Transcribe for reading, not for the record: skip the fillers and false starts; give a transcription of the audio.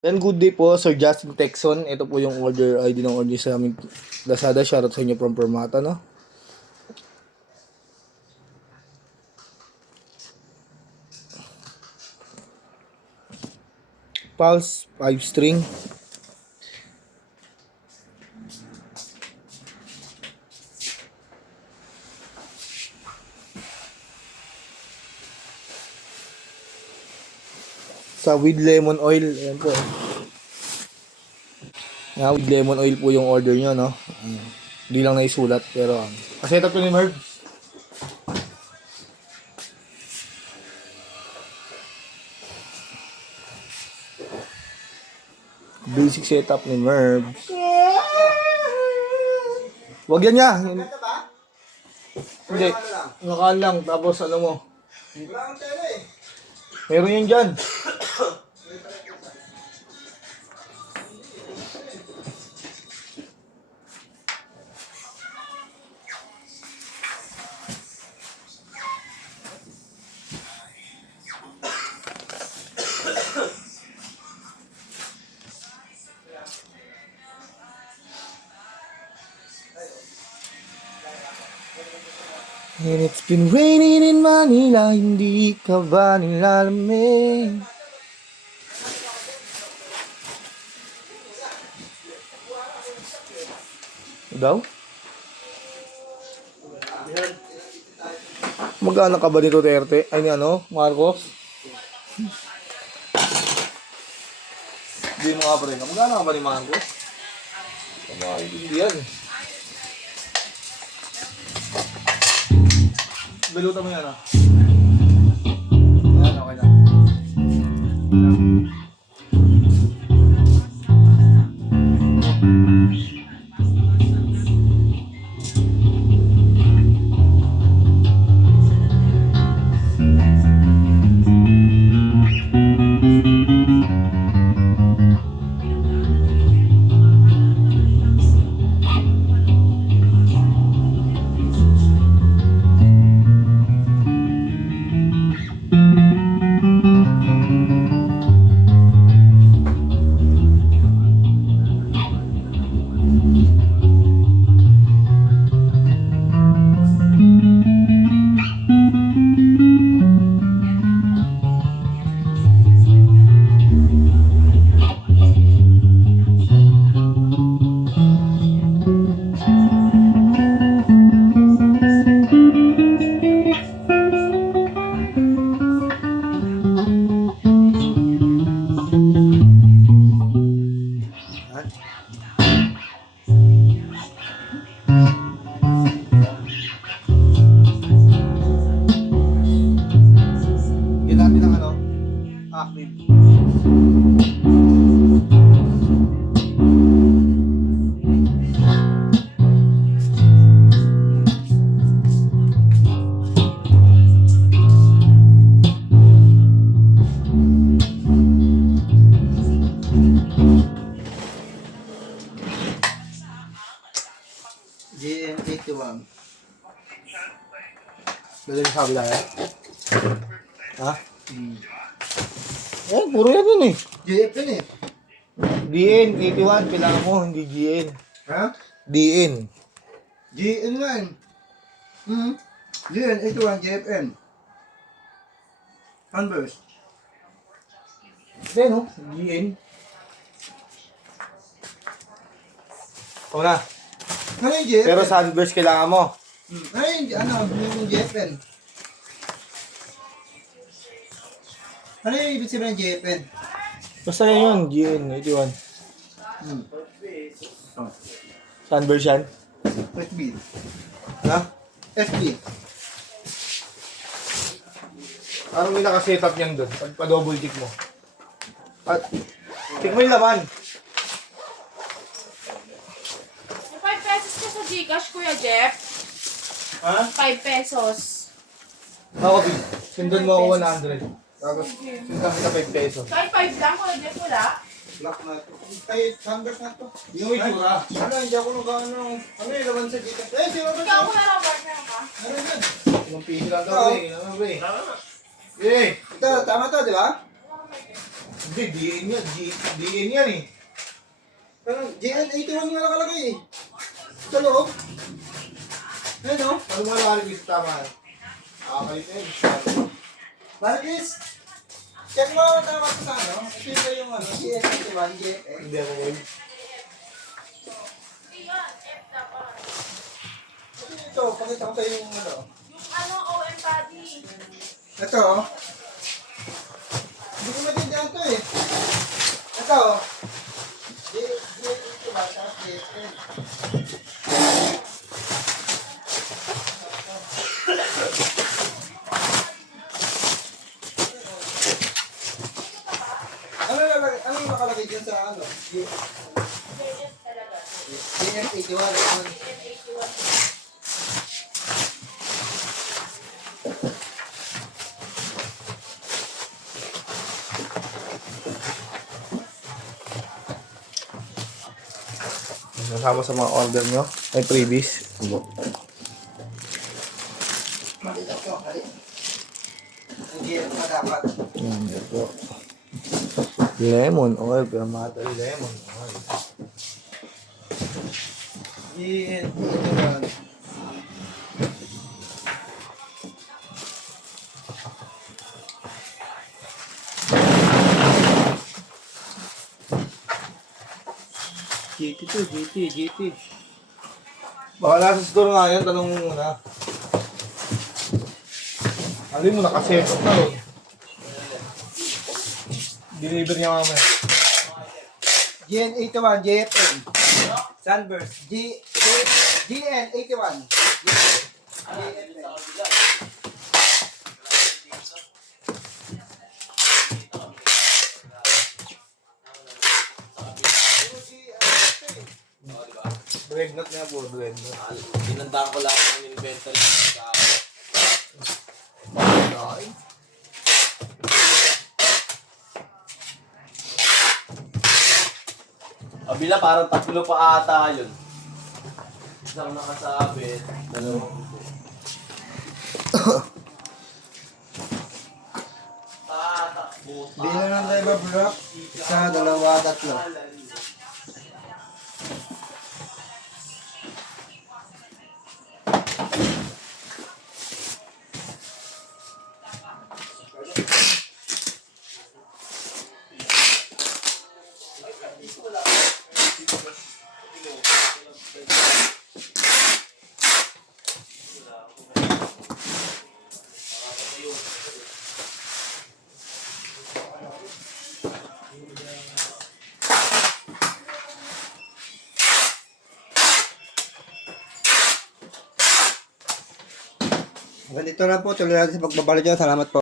Then good day po, Sir Justin Texon. Ito po yung order ID ng order sa aming Lazada. Shoutout sa inyo from Permata, no? Pulse 5 string. Sa with lemon oil, ayan po. With lemon oil po yung order nyo, no? Hindi lang naisulat, pero kasi ito po ni Merv. Basic setup ni Merv. Wag yan niya. Hindi. Nakaan lang. Tapos ano mo. Meron yan dyan. And it's been raining in Manila, hindi ka ba nilalamig? Daw? Magkano ka ba ni Duterte? Ay ni ano? Marcos? Hindi mo nga pa rin. Magkano ka ba ni Marcos? Hindi yan. Balutan mo yan ah. Ayan, okay lang. Natin ang ano, active. GM81. Dali sa kabila eh. Ha? Eh, puro yan yun eh. JF yun eh. DN, 81, kailangan mo, hindi GN. Ha? DN. GN nga yun. GN, 81, JFN. Converse. Hindi no, GN. O na. Ano yung JFN? Pero Sunburst kailangan mo. Ano yung JFN? Ano yung ibig sabihin ng JFN? Basta yan yun, GN, 81. Sunburst yan. FB. Ha? FB. Anong may nakasetup yan doon? Pag pa-double tick mo. At, tick mo yung laman. 5 pesos ka sa Gcash, Kuya Jeff. Ha? 5 pesos. Ako, sundan mo ako 100. Tapos, sundan kita 5 pesos. Kahit 5 lang, Kuya Jeff, wala. Lock na ito. Ay, Converse na ito. Yung itsura. Wala, hindi ako ano yung laman sa Gcash. Eh, sino ba Ikaw ito? ko na lang, partner ka. Ano yan? Ilang piso lang daw, eh. Ano ba eh? Eh! Ito, tama to, di ba? Hindi Hindi, DN yan. DN yan eh. Parang JN81 nga nakalagay eh. Sa loob. Ayun o. Ano mo nakalagay sa tama? Nakakalit na yun. Marikis! Check mo ang tama ko sa ano. Ito yung ano. JN81, JN. Hindi ako yun. Iyan, F dapat. Ito, pakita ko sa'yo yung ano. Yung ano, OM body. Ito oh. Hindi ko maintindihan to eh. Ito oh. JN81, tapos JN. Ano yung nakalagay dyan sa ano? JS talaga. JN81. M81. Nasama sa mga order nyo. Ay, freebies. Malito ko, kali. Ang JN pa dapat. Yan, ito. Lemon oil. Pero mata lemon oil. JN81. GT to, GT. Baka nasa store nga yan. Tanong mo muna. Alin mo, nakaset up na ron. Deliver niya mamaya. GN81, JFN. Sunburst. GN81. JFN. Dreadnought niya po, dreadnought. Tinandaan ko lang ang inventory sa Abila parang tatlo pa ata yun. Isang nakasabit, dalawang upo. Tatakbo. Bilang ng driver block. Isa, dalawa, tatlo. Ganito na po, tuloy natin sa pagbabalik dyan. Salamat po.